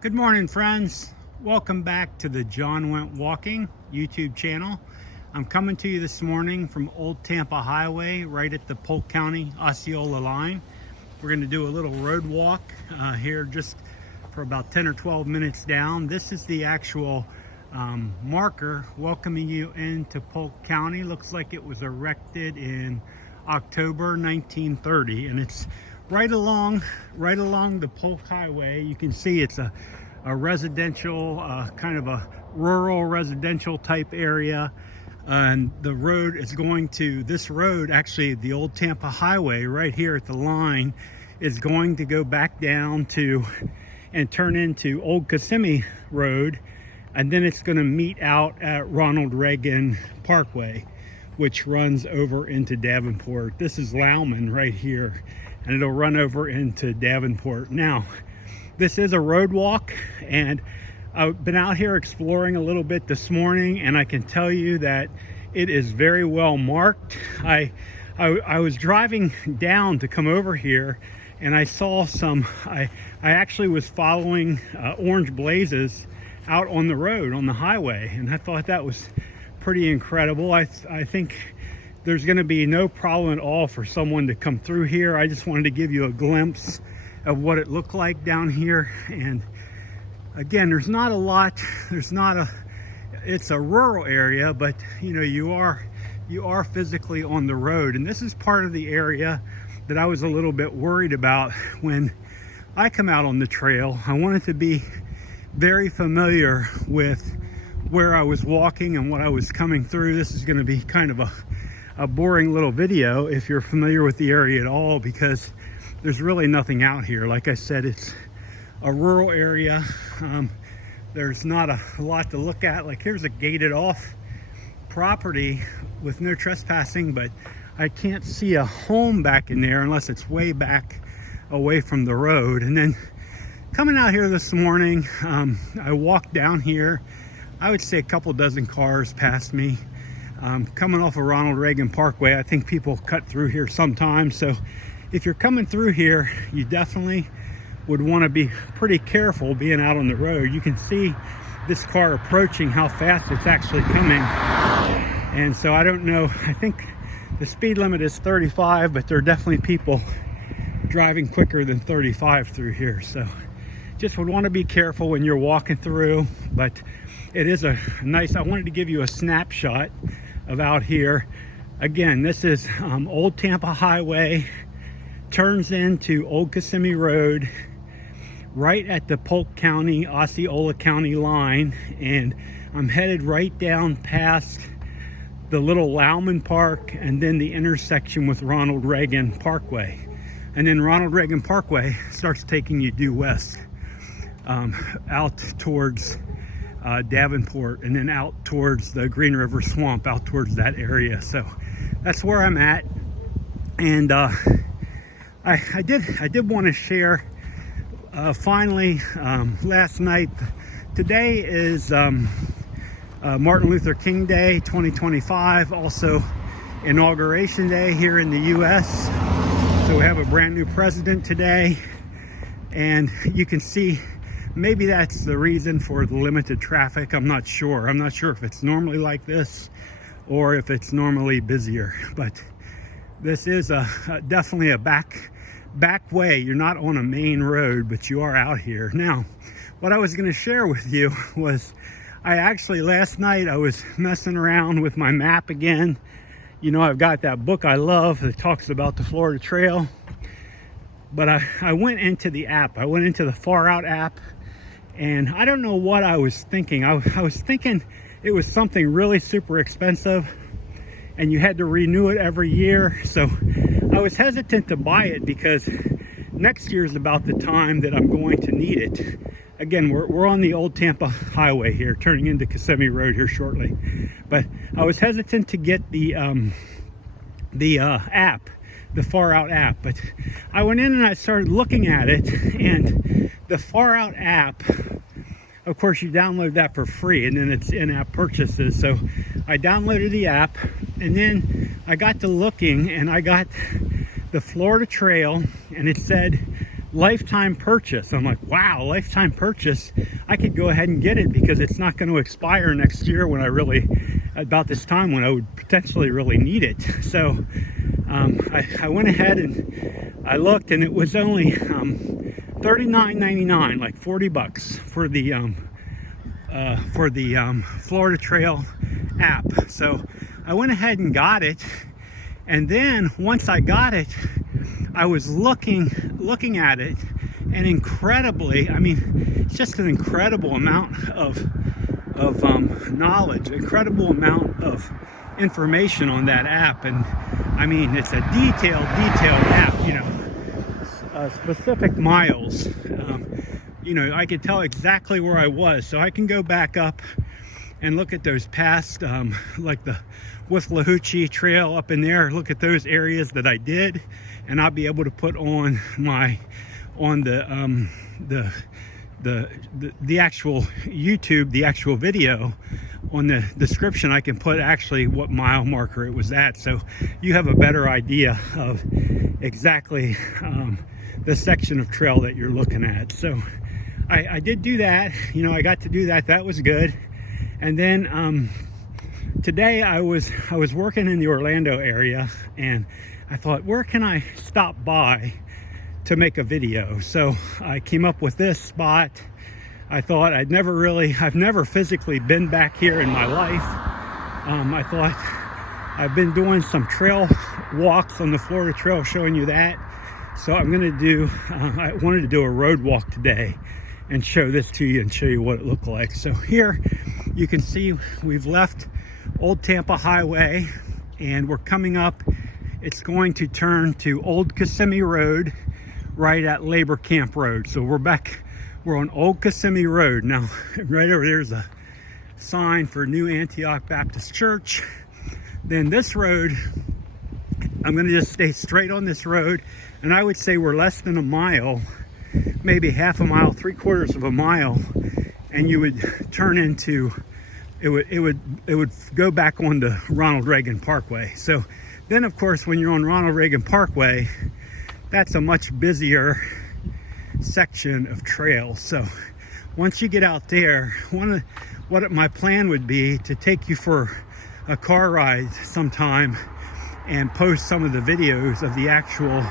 Good morning, friends. Welcome back to the John Went Walking YouTube channel. I'm coming to you this morning from Old Tampa Highway, right at the Polk County Osceola line. We're going to do a little road walk here just for about 10 or 12 minutes down. This is the actual marker welcoming you into Polk County. Looks like it was erected in October 1930, and it's right along the Polk Highway. You can see it's a residential, kind of a rural residential type area, and the road is going to, this road, actually the Old Tampa Highway right here at the line, is going to go back down to and turn into Old Kissimmee Road, and then it's going to meet out at Ronald Reagan Parkway, which runs over into Davenport. This is Lauman right here, and it'll run over into Davenport. Now, this is a road walk, and I've been out here exploring a little bit this morning, and I can tell you that it is very well marked. I was driving down to come over here, and I saw some, I actually was following orange blazes out on the road, on the highway, and I thought that was pretty incredible. I think there's going to be no problem at all for someone to come through here. I just wanted to give you a glimpse of what it looked like down here. And again, there's not a lot, it's a rural area, but you know, you are physically on the road. And this is part of the area that I was a little bit worried about when I come out on the trail. I wanted to be very familiar with where I was walking and what I was coming through. This is going to be kind of a boring little video if you're familiar with the area at all, because there's really nothing out here. Like I said, it's a rural area. There's not a lot to look at. Like, here's a gated off property with no trespassing, but I can't see a home back in there unless it's way back away from the road. And then coming out here this morning, I walked down here. I would say a couple dozen cars passed me. Coming off of Ronald Reagan Parkway, I think people cut through here sometimes. So if you're coming through here, you definitely would want to be pretty careful being out on the road. You can see this car approaching, how fast it's actually coming. And so I don't know, I think the speed limit is 35, but there are definitely people driving quicker than 35 through here. So just would want to be careful when you're walking through. But it is a nice, I wanted to give you a snapshot of out here. Again, this is Old Tampa Highway, turns into Old Kissimmee Road, right at the Polk County, Osceola County line. And I'm headed right down past the little Lauman Park, and then the intersection with Ronald Reagan Parkway. And then Ronald Reagan Parkway starts taking you due west, out towards Davenport, and then out towards the Green River Swamp, out towards that area. So that's where I'm at. And I did want to share finally last night. Today is Martin Luther King Day 2025, also Inauguration Day here in the US. So we have a brand new president today, and you can see maybe that's the reason for the limited traffic. I'm not sure if it's normally like this or if it's normally busier, but this is definitely a back way. You're not on a main road, but you are out here. Now, what I was going to share with you was, I actually, last night I was messing around with my map again. You know, I've got that book I love that talks about the Florida Trail, but I went into the app. I went into the Far Out app, and I don't know what I was thinking. I was thinking it was something really super expensive, and you had to renew it every year. So I was hesitant to buy it because next year is about the time that I'm going to need it. Again, we're on the Old Tampa Highway here, turning into Kissimmee Road here shortly. But I was hesitant to get the app, the Far Out app. But I went in and I started looking at it, and the Far Out app, of course, you download that for free, and then it's in-app purchases. So I downloaded the app, and then I got to looking, and I got the Florida Trail, and it said lifetime purchase. I'm like, wow, lifetime purchase. I could go ahead and get it because it's not going to expire next year when about this time when I would potentially really need it. So I went ahead and I looked, and it was only $39.99, like 40 bucks for the Florida Trail app. So I went ahead and got it, and then once I got it, I was looking at it, and incredibly, I mean, it's just an incredible amount of knowledge, incredible amount of information on that app. And I mean, it's a detailed app, you know, specific miles. You know, I could tell exactly where I was, so I can go back up and look at those past, like the Withlahoochee Trail up in there, look at those areas that I did, and I'll be able to put on the actual YouTube, the actual video, on the description. I can put actually what mile marker it was at, so you have a better idea of exactly the section of trail that you're looking at. So I did do that, you know, I got to do that. That was good. And then today I was working in the Orlando area, and I thought, where can I stop by to make a video? So I came up with this spot. I thought I've never physically been back here in my life. I thought, I've been doing some trail walks on the Florida Trail, showing you that. So I'm gonna do, I wanted to do a road walk today and show this to you and show you what it looked like. So here you can see we've left Old Tampa Highway, and we're coming up. It's going to turn to Old Kissimmee Road right at Labor Camp Road. So we're on Old Kissimmee Road. Now, right over there's a sign for New Antioch Baptist Church. Then this road, I'm gonna just stay straight on this road, and I would say we're less than a mile, maybe half a mile, 3/4 of a mile, and you would turn into, it would go back onto Ronald Reagan Parkway. So then, of course, when you're on Ronald Reagan Parkway, that's a much busier section of trail. So once you get out there, what my plan would be to take you for a car ride sometime and post some of the videos of the actual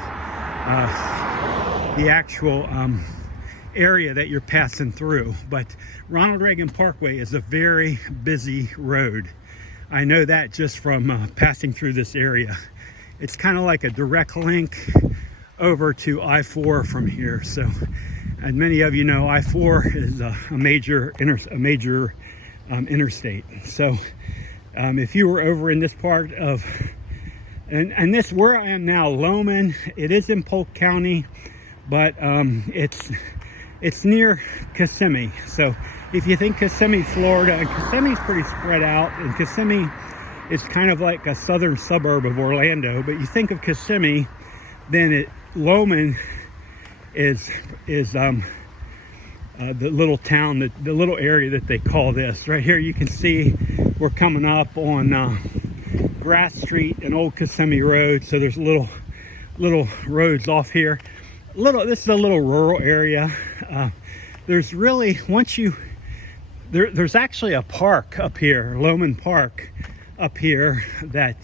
area that you're passing through. But Ronald Reagan Parkway is a very busy road. I know that just from passing through this area. It's kind of like a direct link over to I-4 from here. So, as many of you know, I-4 is a major interstate. So if you were over in this part of, and this where I am now, Loman, it is in Polk County, but it's near Kissimmee. So if you think Kissimmee, Florida, and Kissimmee's pretty spread out, and Kissimmee is kind of like a southern suburb of Orlando, but you think of Kissimmee, then Loman is the little town, the little area that they call this. Right here you can see we're coming up on Grass Street and Old Kissimmee Road. So there's little roads off here. This is a little rural area. There's really, there's actually a park up here, Loman Park up here, that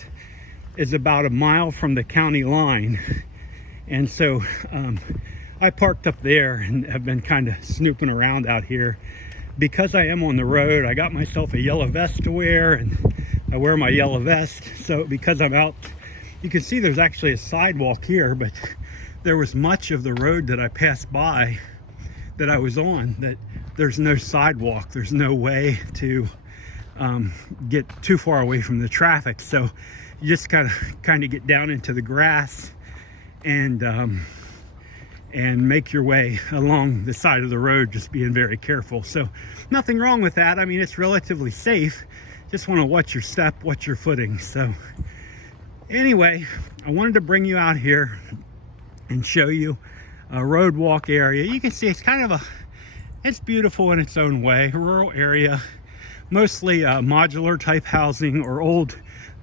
is about a mile from the county line. And so I parked up there and have been kind of snooping around out here. Because I am on the road, I got myself a yellow vest to wear, and I wear my yellow vest. So because I'm out, you can see there's actually a sidewalk here, but there was much of the road that I passed by that I was on that there's no sidewalk. There's no way to get too far away from the traffic. So you just kind of get down into the grass and make your way along the side of the road, just being very careful. So nothing wrong with that. I mean, it's relatively safe. Just want to watch your step, watch your footing. So anyway, I wanted to bring you out here and show you a road walk area. You can see it's beautiful in its own way. Rural area, mostly modular type housing, or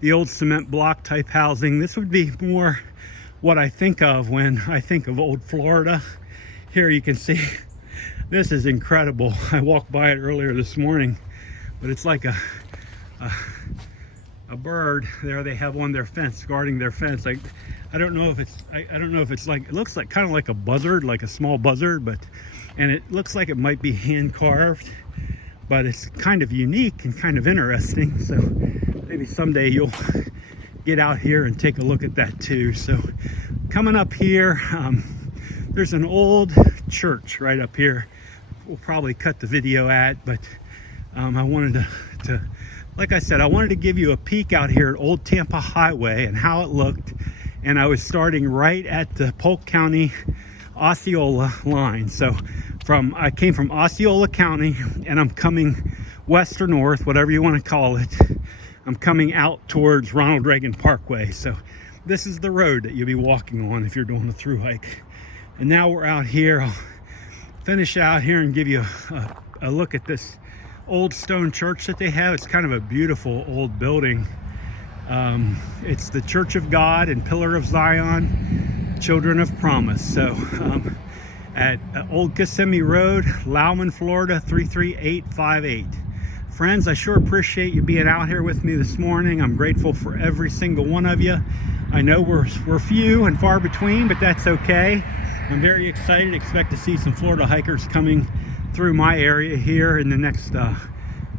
the old cement block type housing. This would be more what I think of when I think of old Florida. Here you can see, this is incredible. I walked by it earlier this morning, but it's like a bird there they have on their fence, guarding their fence. Like, I don't know if it's, I don't know if it's like, it looks like kind of like a buzzard, like a small buzzard, but, and it looks like it might be hand carved, but it's kind of unique and kind of interesting. So maybe someday you'll get out here and take a look at that too. So coming up here, there's an old church right up here. We'll probably cut the video at, but I wanted to, like I said, I wanted to give you a peek out here at Old Tampa Highway and how it looked. And I was starting right at the Polk County Osceola line. So I came from Osceola County, and I'm coming west or north, whatever you want to call it. I'm coming out towards Ronald Reagan Parkway. So this is the road that you'll be walking on if you're doing a through hike. And now we're out here. I'll finish out here and give you a look at this old stone church that they have. It's kind of a beautiful old building. It's the Church of God and Pillar of Zion, Children of Promise. So at Old Kissimmee Road, Loudoun, Florida 33858. Friends, I sure appreciate you being out here with me this morning. I'm grateful for every single one of you. I know we're few and far between, but that's okay. I'm very excited. Expect to see some Florida hikers coming through my area here in the next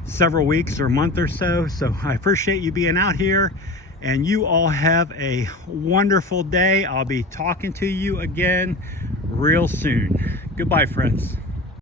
several weeks or month or so. So I appreciate you being out here, and you all have a wonderful day. I'll be talking to you again real soon. Goodbye, friends.